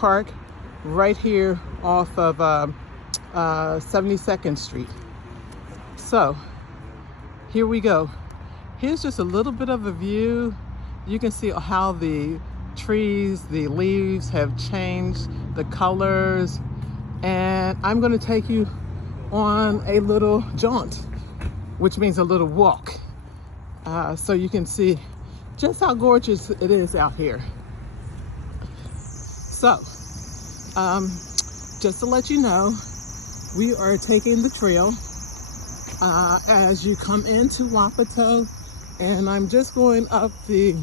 Park right here off of 72nd Street. So here we go. Here's just a little bit of a view. You can see how the trees, the leaves have changed, the colors, and I'm going to take you on a little jaunt, which means a little walk, so you can see just how gorgeous it is out here. So, just to let you know, we are taking the trail as you come into Wapato, and I'm just going up the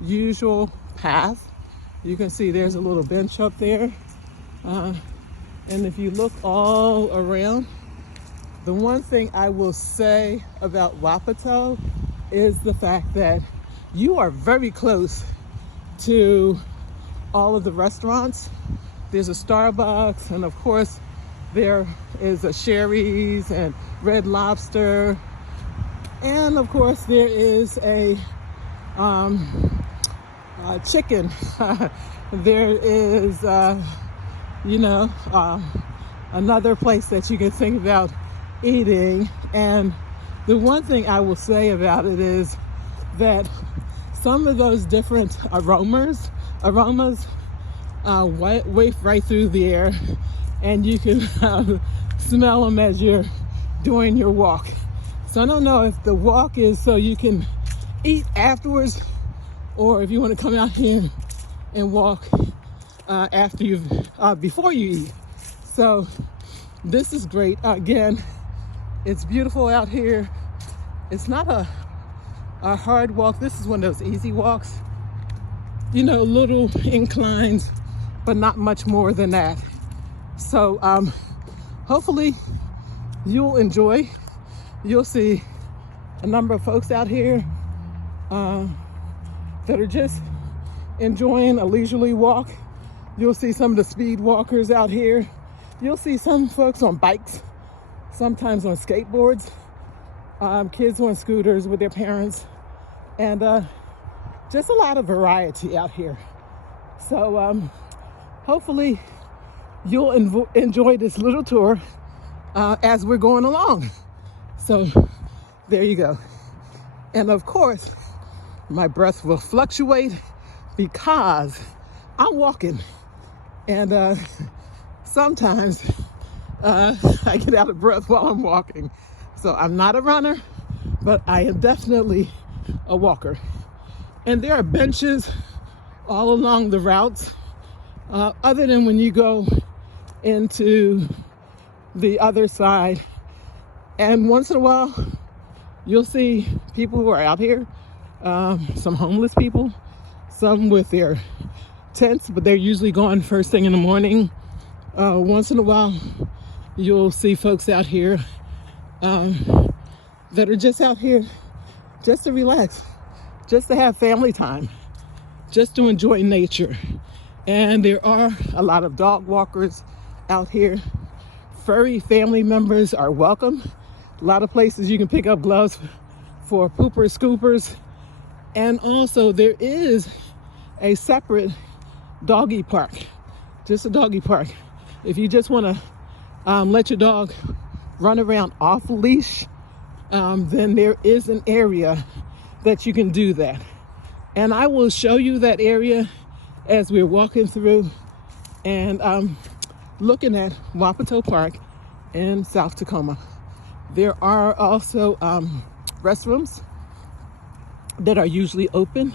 usual path. You can see there's a little bench up there, and if you look all around, the one thing I will say about Wapato is the fact that you are very close to all of the restaurants. There's a Starbucks, and of course there is a Sherry's and Red Lobster, and of course there is a chicken. There is another place that you can think about eating. And the one thing I will say about it is that some of those different aromas wave right through the air, and you can smell them as you're doing your walk. So I don't know if the walk is so you can eat afterwards, or if you want to come out here and walk before you eat. So this is great. Again, it's beautiful out here. It's not a hard walk. This is one of those easy walks, little inclines, but not much more than that. So hopefully you'll enjoy. You'll see a number of folks out here that are just enjoying a leisurely walk. You'll see some of the speed walkers out here. You'll see some folks on bikes, sometimes on skateboards, kids on scooters with their parents, and just a lot of variety out here. So hopefully you'll enjoy this little tour as we're going along. So there you go. And of course, my breath will fluctuate because I'm walking, and sometimes I get out of breath while I'm walking. So I'm not a runner, but I am definitely a walker. And there are benches all along the routes, other than when you go into the other side. And once in a while, you'll see people who are out here, some homeless people, some with their tents, but they're usually gone first thing in the morning. Once in a while, you'll see folks out here that are just out here just to relax, just to have family time, just to enjoy nature. And there are a lot of dog walkers out here. Furry family members are welcome. A lot of places you can pick up gloves for poopers, scoopers. And also there is a separate doggy park, just a doggy park. If you just want to let your dog run around off leash, then there is an area that you can do that. And I will show you that area as we're walking through and looking at Wapato Park in South Tacoma. There are also restrooms that are usually open.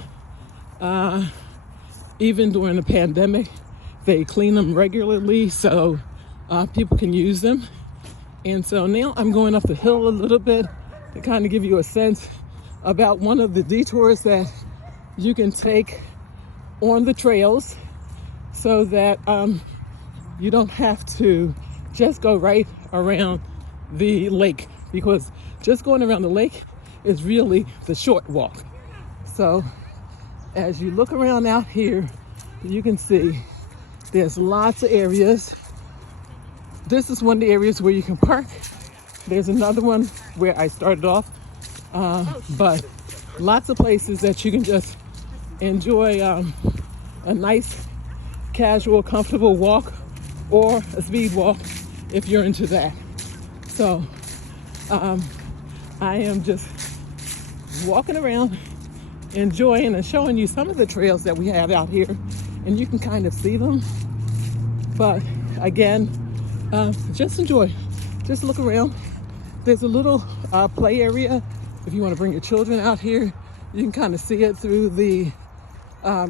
Even during the pandemic, they clean them regularly so people can use them. And so now I'm going up the hill a little bit to kind of give you a sense about one of the detours that you can take on the trails, so that you don't have to just go right around the lake, because just going around the lake is really the short walk. So as you look around out here, you can see there's lots of areas. This is one of the areas where you can park. There's another one where I started off, but lots of places that you can just enjoy a nice casual, comfortable walk or a speed walk if you're into that. So I am just walking around, enjoying and showing you some of the trails that we have out here, and you can kind of see them. But again, just enjoy, just look around. There's a little play area if you want to bring your children out here. You can kind of see it through the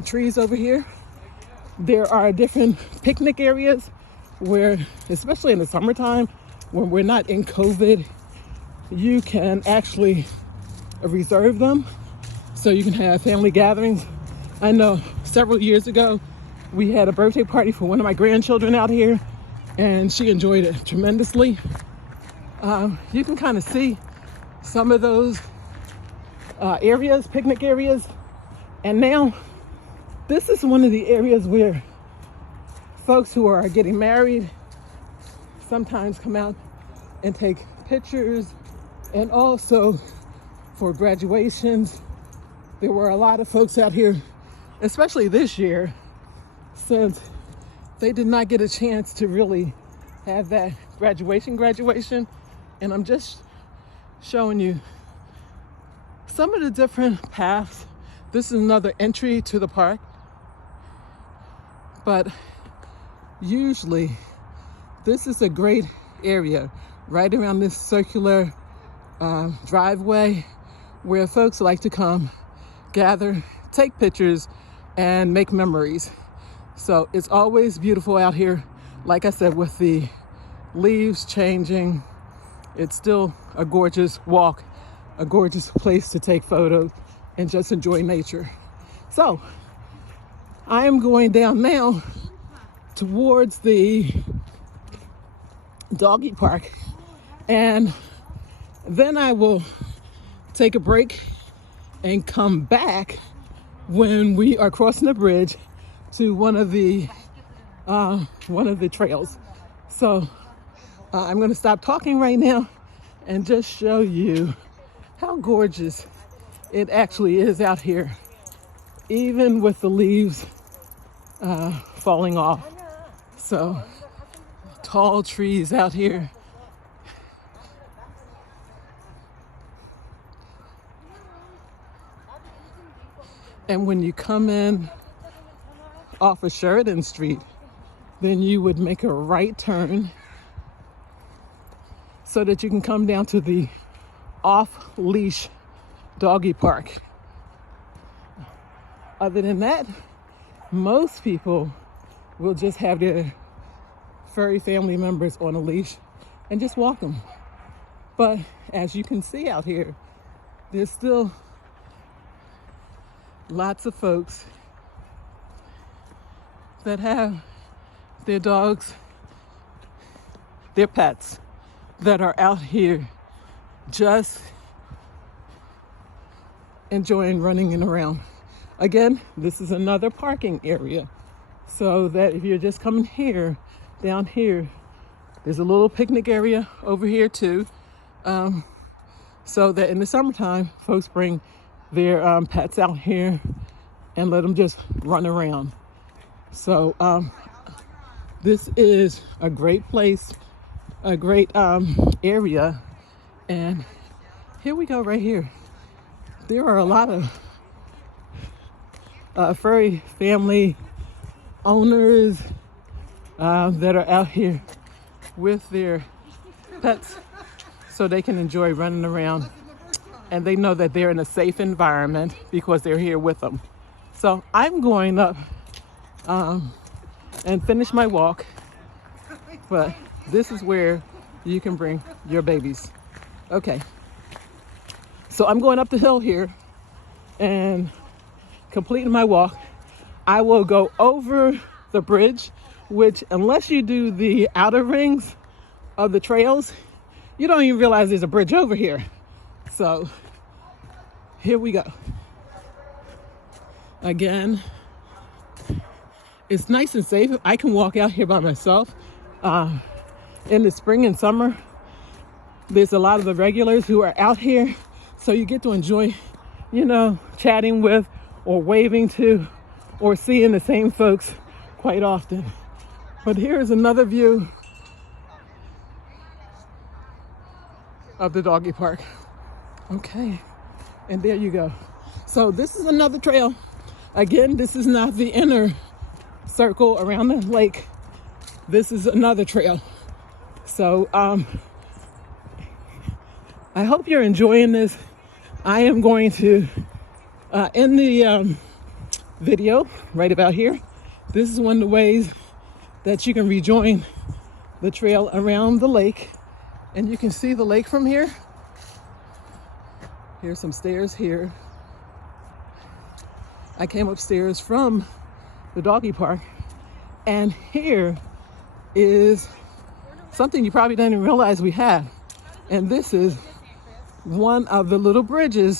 trees over here. There are different picnic areas where, especially in the summertime, when we're not in COVID, you can actually reserve them so you can have family gatherings. I know several years ago, we had a birthday party for one of my grandchildren out here, and she enjoyed it tremendously. You can kind of see some of those areas, picnic areas. And now this is one of the areas where folks who are getting married sometimes come out and take pictures, and also for graduations. There were a lot of folks out here, especially this year, since they did not get a chance to really have that graduation. And I'm just showing you some of the different paths. This is another entry to the park, but usually this is a great area right around this circular driveway where folks like to come, gather, take pictures, and make memories. So it's always beautiful out here. Like I said, with the leaves changing, it's still a gorgeous walk, a gorgeous place to take photos and just enjoy nature. So I am going down now towards the doggy park, and then I will take a break and come back when we are crossing the bridge to one of the trails. So I'm going to stop talking right now and just show you how gorgeous it actually is out here, even with the leaves falling off. So tall trees out here. And when you come in off of Sheridan Street, then you would make a right turn so that you can come down to the off-leash doggy park. Other than that, most people will just have their furry family members on a leash and just walk them. But as you can see out here, there's still lots of folks that have their dogs, their pets, that are out here just enjoying running and around. Again, this is another parking area, so that if you're just coming here, down here, there's a little picnic area over here too, so that in the summertime, folks bring their pets out here and let them just run around. So this is a great place, a great area. And here we go right here. There are a lot of furry family owners that are out here with their pets so they can enjoy running around, and they know that they're in a safe environment because they're here with them. So I'm going up and finish my walk, but this is where you can bring your babies. Okay, so I'm going up the hill here and completing my walk. I will go over the bridge, which, unless you do the outer rings of the trails, you don't even realize there's a bridge over here. So here we go. Again, it's nice and safe. I can walk out here by myself. In the spring and summer, there's a lot of the regulars who are out here, so you get to enjoy, chatting with or waving to or seeing the same folks quite often. But here's another view of the doggy park. Okay, and there you go. So this is another trail. Again, this is not the inner circle around the lake. This is another trail. So I hope you're enjoying this. I am going to end the video right about here. This is one of the ways that you can rejoin the trail around the lake, and you can see the lake from here. Here's some stairs here. I came upstairs from the doggy park, and here is something you probably didn't even realize we have. And this is one of the little bridges